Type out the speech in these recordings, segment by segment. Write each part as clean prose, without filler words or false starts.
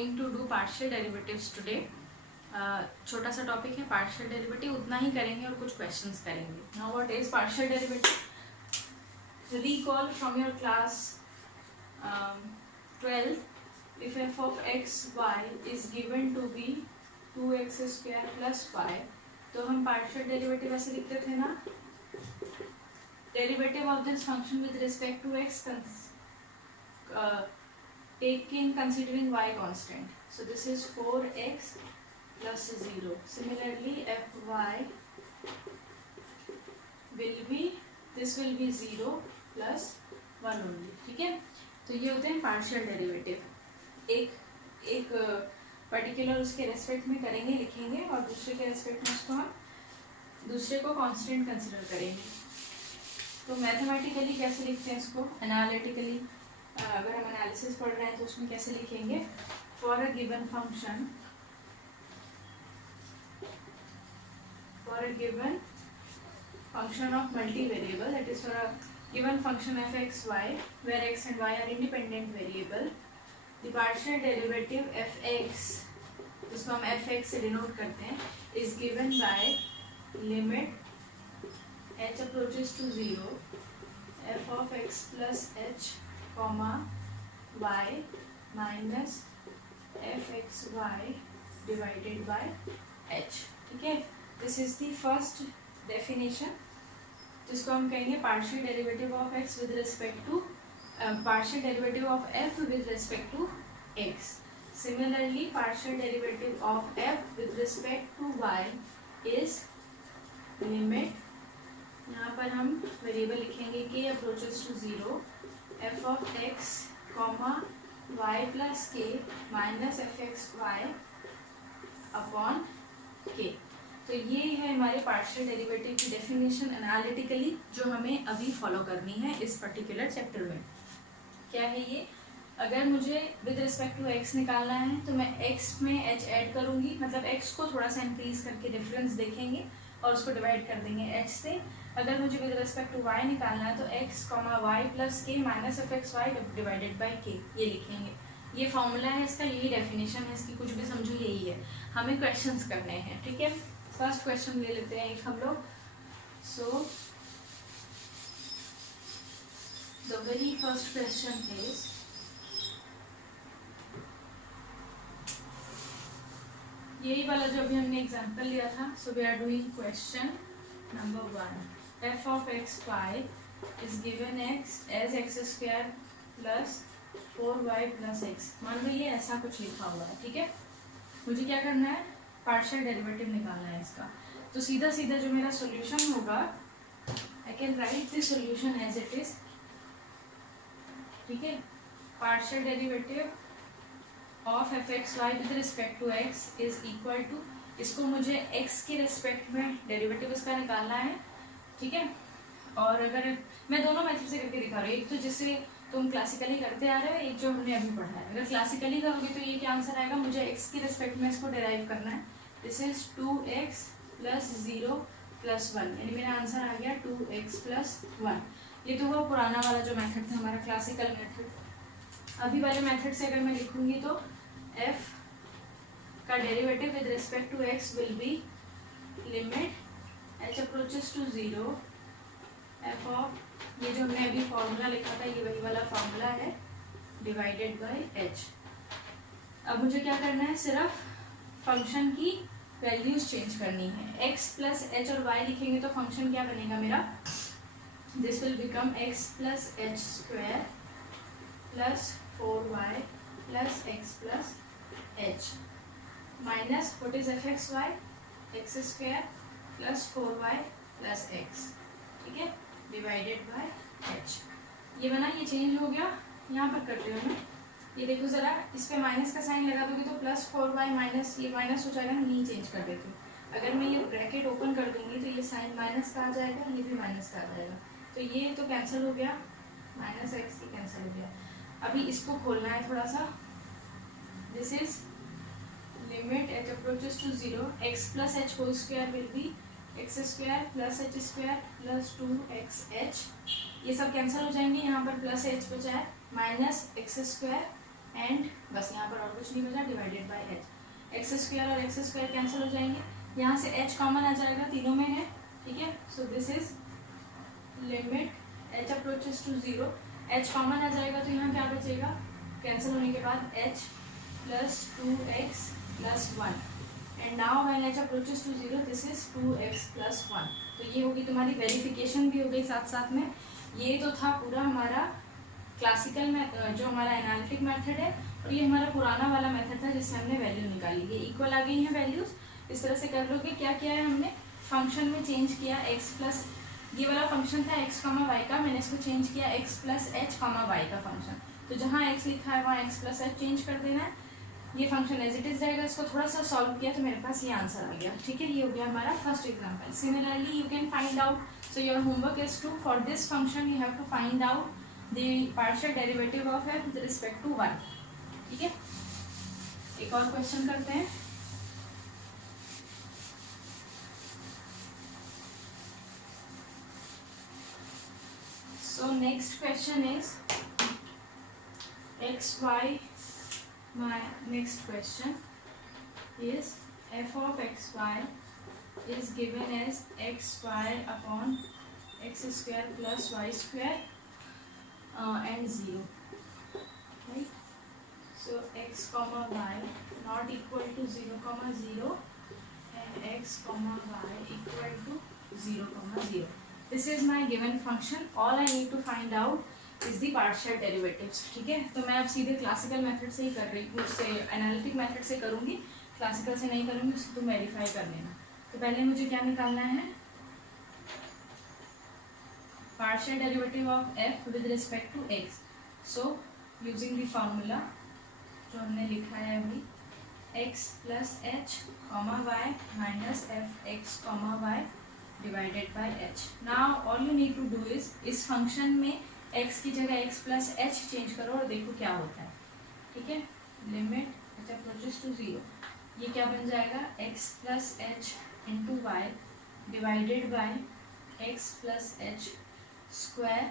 Going to do partial derivatives today. छोटा सा topic है पार्शियल डेरिवेटिव, उतना ही करेंगे और कुछ क्वेश्चंस करेंगे। Now what is partial derivative? Recall from your class 12, if f of x y is given to be 2x square plus y, तो हम पार्शियल डेरिवेटिव ऐसे लिखते थे ना, derivative of this function with respect to x taking considering y constant. So this is 4x plus 0. Similarly fy will be, this will be 0 plus 1 only. ठीक है, तो ये होते हैं पार्शियल डेरिवेटिव। एक पर्टिकुलर उसके रेस्पेक्ट में करेंगे, लिखेंगे, और दूसरे के रेस्पेक्ट में उसको हम दूसरे को कांस्टेंट कंसिडर करेंगे। तो मैथमेटिकली कैसे लिखते हैं इसको, एनालिटिकली अगर हम एनालिसिस पढ़ रहे हैं तो उसमें कैसे लिखेंगे? For a given function, of multivariable, that is for a given function f x y where x and y are independent variable, the partial derivative f x, जिसको हम f x से डिनोट करते हैं, is given by limit h approaches to 0 f of x plus h comma y minus f x y divided by h। ठीक है, this is the first definition, जिसको हम कहेंगे partial derivative of x with respect to partial derivative of f with respect to x। Similarly partial derivative of f with respect to y is limit, यहाँ पर हम variable लिखेंगे k approaches to 0 f of x comma y plus k minus f x y upon k। तो ये है हमारे partial derivative की definition analytically, जो हमें अभी फॉलो करनी है इस पर्टिकुलर चैप्टर में। क्या है ये? अगर मुझे विद रिस्पेक्ट टू x निकालना है तो मैं x में h ऐड करूंगी, मतलब x को थोड़ा सा इंक्रीज करके डिफरेंस देखेंगे और उसको डिवाइड कर देंगे h से। अगर मुझे विद रिस्पेक्ट टू y निकालना है तो x comma y plus k minus f x y divided by k, ये लिखेंगे। ये फॉर्मूला है इसका, यही डेफिनेशन है इसकी, कुछ भी समझो यही है। हमें क्वेश्चंस करने हैं, ठीक है। फर्स्ट क्वेश्चन ले लेते हैं एक हम लोग। So the very first question is, यही वाला जो अभी हमने एग्जांपल लिया था। So we are doing question number 1। F of x y is given x as x square plus 4y plus x. मान लो ये ऐसा कुछ लिखा हुआ है, ठीक है। मुझे क्या करना है? पार्शियल डेरिवेटिव निकालना है इसका। तो सीधा सीधा जो मेरा सॉल्यूशन होगा, I can write the solution as it is, ठीक है। Partial derivative of f x y with respect to x is equal to, इसको मुझे एक्स के रिस्पेक्ट में डेरिवेटिव इसका निकालना है, ठीक है। और अगर मैं दोनों मेथड से करके दिखा रही हूँ, एक तो जिससे तुम क्लासिकली करते आ रहे हो, एक जो हमने अभी पढ़ा है। अगर क्लासिकली करोगे तो ये क्या आंसर आएगा? मुझे x के रिस्पेक्ट में इसको डिराइव करना है। This is 2x plus 0 plus 1, यानी मेरा आंसर आ गया 2x प्लस 1। ये तो वो पुराना वाला जो मेथड था हमारा, क्लासिकल मेथड। अभी वाले मेथड से अगर मैं लिखूंगी तो f का derivative with respect to x will be limit h approaches to 0 f of, ये जो हमने अभी फॉर्मूला लिखा था ये वही वाला फॉर्मूला है, डिवाइडेड बाय h। अब मुझे क्या करना है? सिर्फ फंक्शन की वैल्यूज चेंज करनी है। x प्लस h और y लिखेंगे तो फंक्शन क्या बनेगा मेरा? This will become x plus h square plus 4y plus x plus h minus what is f x y, x square plus 4y plus x, ठीक है, डिवाइडेड बाय h। ये बना, ये चेंज हो गया। यहाँ पर करते हो मैं, ये देखो जरा, इस पे माइनस का साइन लगा दोगे तो प्लस 4y माइनस, ये माइनस हो जाएगा, नहीं चेंज कर देते हो। अगर मैं ये ब्रैकेट ओपन कर दूंगी तो ये साइन माइनस का आ जाएगा, ये भी माइनस का आ जाएगा, तो ये तो कैंसिल हो गया, माइनस एक्स ही कैंसिल हो गया। अभी इसको खोलना है थोड़ा सा। This is limit h approaches to 0 x plus h whole square will be x square plus h square plus 2xh, ये सब कैंसिल हो जाएंगे। यहाँ पर प्लस एच बचा है, माइनस एक्स स्क्वायर एंड बस यहाँ पर और कुछ नहीं बचा, divided by H. X square और एक्स स्क्वायर कैंसिल हो जाएंगे, यहाँ से एच कॉमन आ जाएगा, तीनों में है, ठीक है। So this is limit h approaches to 0, h common आ जाएगा तो यहाँ क्या बचेगा, कैंसिल होने के बाद h plus 2x plus 1 and now when h approaches to 0 this is 2x plus 1। तो ये होगी तुम्हारी वेरिफिकेशन भी हो गई साथ साथ में। ये तो था पूरा हमारा क्लासिकल में जो हमारा एनालिटिक मेथड है, और ये हमारा पुराना वाला मेथड था जिससे हमने वैल्यू निकाली। ये इक्वल आ गई है वैल्यूज, इस तरह से कर लोगे। क्या किया है हमने, फंक्शन में चेंज किया x प्लस, ये वाला फंक्शन था x कॉमा वाई का, मैंने इसको चेंज किया x plus h comma y का फंक्शन। तो जहाँ x लिखा है वहाँ x प्लस एच चेंज कर देना है, ये फंक्शन एज इट इज जाएगा। इसको थोड़ा सा सॉल्व किया तो मेरे पास ये आंसर आ गया, ठीक है। ये हो गया हमारा first example. Similarly you can find out, so your homework is to for this function you have to find out the partial derivative of f with respect to y, ठीक है। एक और क्वेश्चन करते हैं। So next question is xy. My next question is f of xy is given as xy upon x square plus y square and 0, right? So x comma y not equal to 0 comma 0 and x comma y equal to 0 comma 0. This is my given function. All I need to find out is the partial derivatives, ठीक है। तो मैं अब सीधे classical method से ही कर रही हूँ, उससे एनालिटिक मेथड से करूँगी, क्लासिकल से नहीं करूँगी, उसको तुम वेरीफाई कर लेना। तो पहले मुझे क्या निकालना है, partial derivative of f with respect to x. So using the formula जो हमने लिखा है अभी, x plus h comma y minus f x comma y divided by h. Now all you need to do is इस function में x की जगह x plus h change करो और देखो क्या होता है, ठीक है। लिमिट h approaches to 0, ये क्या बन जाएगा, x plus h into y divided by x plus h square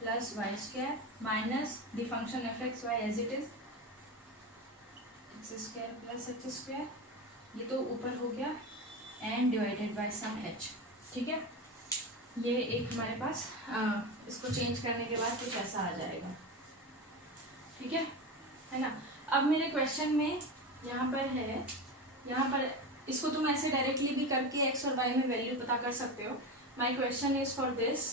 plus y square minus the function f x y as it is x square plus h square, ये तो ऊपर हो गया, and divided by some h, ठीक है। ये एक हमारे पास इसको चेंज करने के बाद कुछ ऐसा आ जाएगा, ठीक है ना। अब मेरे क्वेश्चन में यहाँ पर है, यहाँ पर इसको तुम ऐसे डायरेक्टली भी करके x और y में वैल्यू पता कर सकते हो। My question is for this,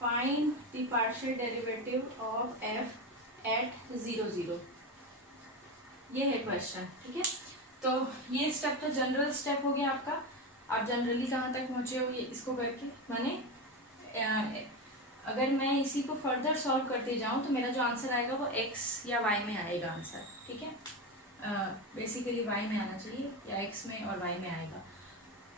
find the partial derivative of f at 0 0, ये है क्वेश्चन, ठीक है। तो ये स्टेप तो जनरल स्टेप हो गया आपका। आप जनरली कहाँ तक पहुँचे हो ये इसको करके, माने अगर मैं इसी को फर्दर सॉल्व करते जाऊँ तो मेरा जो आंसर आएगा वो x या y में आएगा आंसर, ठीक है। बेसिकली y में आना चाहिए या x में और y में आएगा,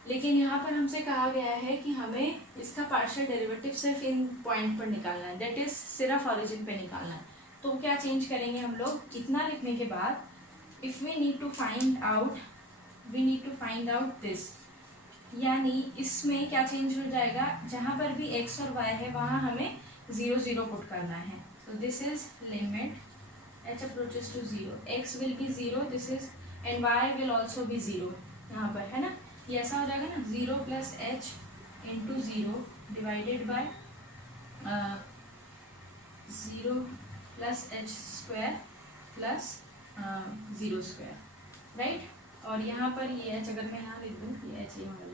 लेकिन यहाँ पर हमसे कहा गया है कि हमें इसका पार्शियल डेरिवेटिव सिर्फ इन पॉइंट पर निकालना है, दैट इज सिर्फ ऑरिजिन पे निकालना है। तो क्या चेंज करेंगे हम लोग, इतना लिखने के बाद if we need to find out this, यानी इसमें क्या चेंज हो जाएगा, जहाँ पर भी x और y है वहाँ हमें 0 0 पुट करना है। So this is limit h approaches to 0, x will be 0, this is and y will also be 0, यहाँ पर है ना। ये ऐसा हो जाएगा ना, 0 plus h into 0 divided bye 0 plus h square plus 0 square, right. और यहाँ पर ये h, अगर मैं यहाँ लिख दूँ ये h यहाँ वाला,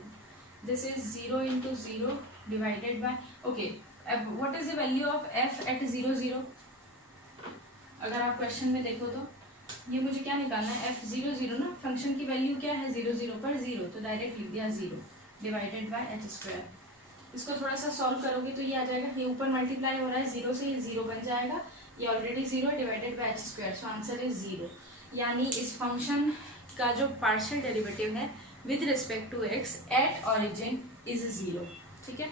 this is 0 into 0 divided by, okay. अब what is the value of f at 0 0, अगर आप क्वेश्चन में देखो तो ये मुझे क्या निकालना है, f 0 0 ना, फंक्शन की वैल्यू क्या है 0 0 पर 0, तो डायरेक्ट लिख दिया 0 डिवाइडेड बाय h स्क्वायर। इसको थोड़ा सा सॉल्व करोगे तो ये आ जाएगा, ये ऊपर मल्टीप्लाई हो रहा है 0 से, ये 0 बन जाएगा, ये already 0 divided by h square, so answer is 0। यानी इस फंक्शन का जो पार्शियल डेरिवेटिव है with respect to x at origin is 0, ठीक है।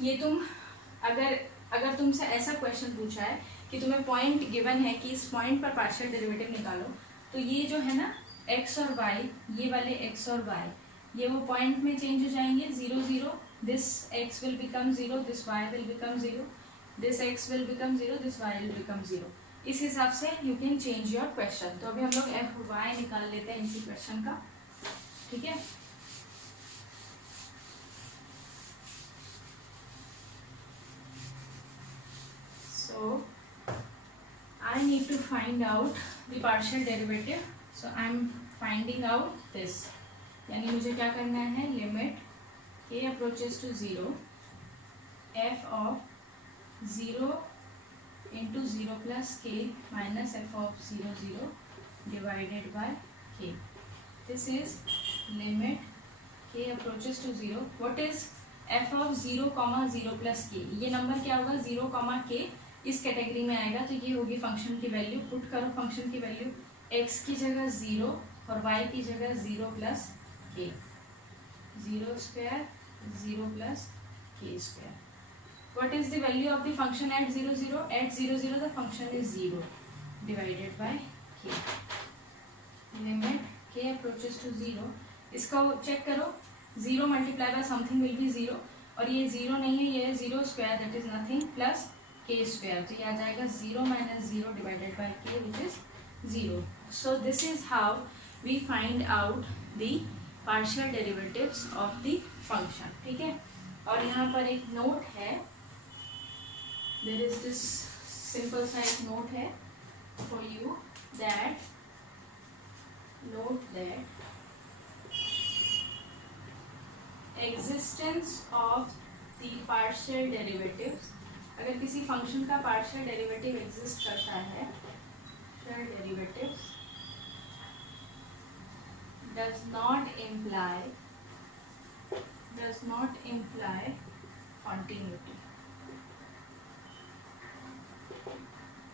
ये तुम अगर तुमसे ऐसा क्वेश्चन पूछा है कि तुम्हें पॉइंट गिवन है कि इस पॉइंट पर पार्शियल डेरिवेटिव निकालो, तो ये जो है ना x और y, ये वाले x और y ये वो पॉइंट में चेंज हो जाएंगे 0 0, this x will become 0, this y will become 0, this x will become 0, this y will become 0। इस हिसाब से you can change your question. तो अभी हम लोग एफ वाई निकाल लेते हैं इसी क्वेश्चन का, ठीक है। So I need to find out the partial derivative. So I am finding out this, यानी मुझे क्या करना है, limit k approaches to 0 f of 0 into 0 plus k minus f of 0 0 divided by k. This is limit k approaches to 0. What is f of 0 comma 0 plus k? ये number क्या होगा, 0 comma k इस category में आएगा। तो ये होगी function की वैल्यू। पुट करो फंक्शन की वैल्यू, x की जगह 0 और y की जगह 0 plus k, 0 square 0 plus k square. What is the value of the function at 0 0? At 0 0 the function is 0 divided by k. Limit k approaches to 0. इसका check करो, 0 multiply by something will be 0, और ये 0 नहीं है, ये है 0 square, that is nothing, plus k square. तो ये आ जाएगा 0 minus 0 divided by k which is 0। So this is how we find out the partial derivatives of the function, ठीक है। और यहाँ पर एक नोट है, देयर इज दिस सिंपल सा एक नोट है for you, that note that existence of the partial derivatives, अगर किसी फंक्शन का पार्शियल डेरिवेटिव एग्जिस्ट करता है, partial derivatives does not imply continuity,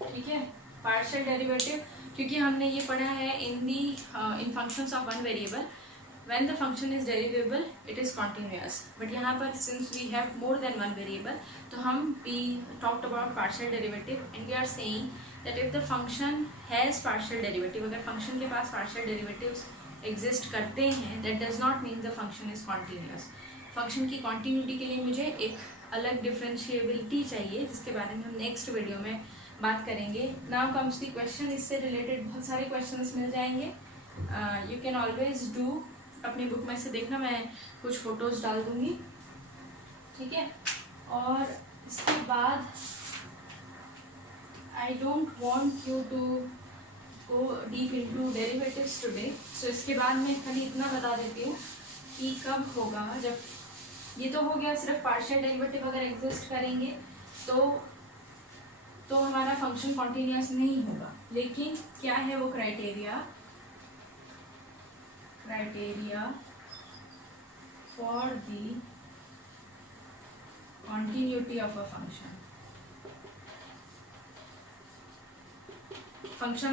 ठीक है। पार्शियल डेरिवेटिव, क्योंकि हमने ये पढ़ा है in functions of one variable, when the function is derivable it is continuous, but यहाँ पर since we have more than one variable, तो हम we talked about partial derivative and we are saying that if the function has partial derivative, अगर function के पास partial derivatives exist करते हैं, that does not mean the function is continuous। function की continuity के लिए मुझे एक अलग differentiability चाहिए, जिसके बारे में हम next वीडियो में बात करेंगे। now comes the question, इससे related बहुत सारे questions मिल जाएंगे। you can always do, अपनी बुक में से देखना, मैं कुछ फोटोज डाल दूंगी, ठीक है। और इसके बाद I don't want you to go deep into derivatives today. So इसके बाद मैं खाली इतना बता देती हूँ कि कब होगा, जब ये तो हो गया सिर्फ पार्शियल डेरिवेटिव अगर एग्जिस्ट करेंगे तो हमारा फंक्शन कॉन्टिन्यूअस नहीं होगा। लेकिन क्या है वो criteria for the continuity of a function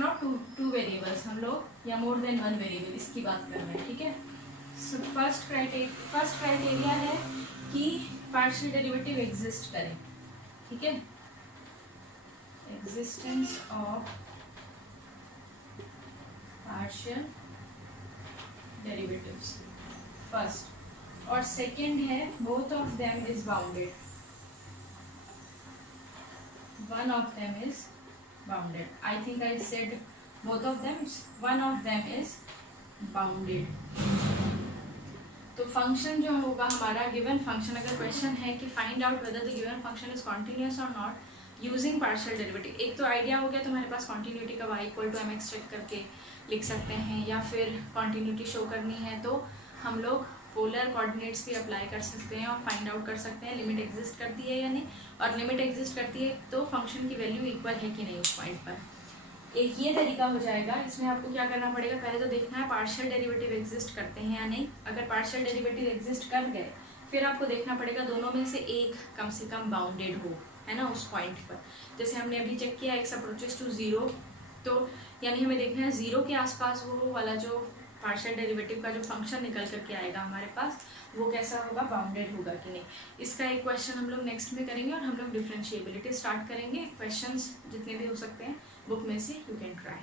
of two variables, हम लोग या more than one variable इसकी बात कर रहे हैं, ठीक है। so फर्स्ट क्राइटेरिया है कि पार्शियल डेरिवेटिव एग्जिस्ट करें, ठीक है। Existence of partial derivatives first, और सेकेंड है both of them is bounded, one of them is bounded. I think I said both of them, one of them is bounded. तो function जो होगा हमारा given function, अगर question है कि find out whether the given function is continuous और not using partial derivative, एक तो आइडिया हो गया तुम्हारे पास कॉन्टिन्यूटी का y equal to M x check करके लिख सकते हैं, या फिर कॉन्टिन्यूटी शो करनी है तो हम लोग पोलर कोऑर्डिनेट्स भी अप्लाई कर सकते हैं और फाइंड आउट कर सकते हैं लिमिट एग्जिस्ट करती है या नहीं, और लिमिट एग्जिस्ट करती है तो फंक्शन की वैल्यू इक्वल है कि नहीं उस पॉइंट पर। एक ये तरीका हो जाएगा। इसमें आपको क्या करना पड़ेगा, पहले तो देखना है पार्शियल डेरिवेटिव एग्जिस्ट करते हैं या नहीं। अगर पार्शियल डेरिवेटिव एग्जिस्ट कर गए फिर आपको देखना पड़ेगा दोनों में से एक कम से कम बाउंडेड हो, है ना, उस पॉइंट पर। जैसे हमने अभी चेक किया x अप्रोचेस टू 0, तो यानी हमें देखना है 0 के आसपास वो वाला जो पार्शियल डेरिवेटिव का जो फंक्शन निकल करके आएगा हमारे पास, वो कैसा होगा, बाउंडेड होगा कि नहीं। इसका एक क्वेश्चन हम लोग नेक्स्ट में करेंगे और हम लोग डिफरेंशिएबिलिटी स्टार्ट करेंगे। क्वेश्चंस जितने भी हो सकते हैं बुक में से यू कैन ट्राई।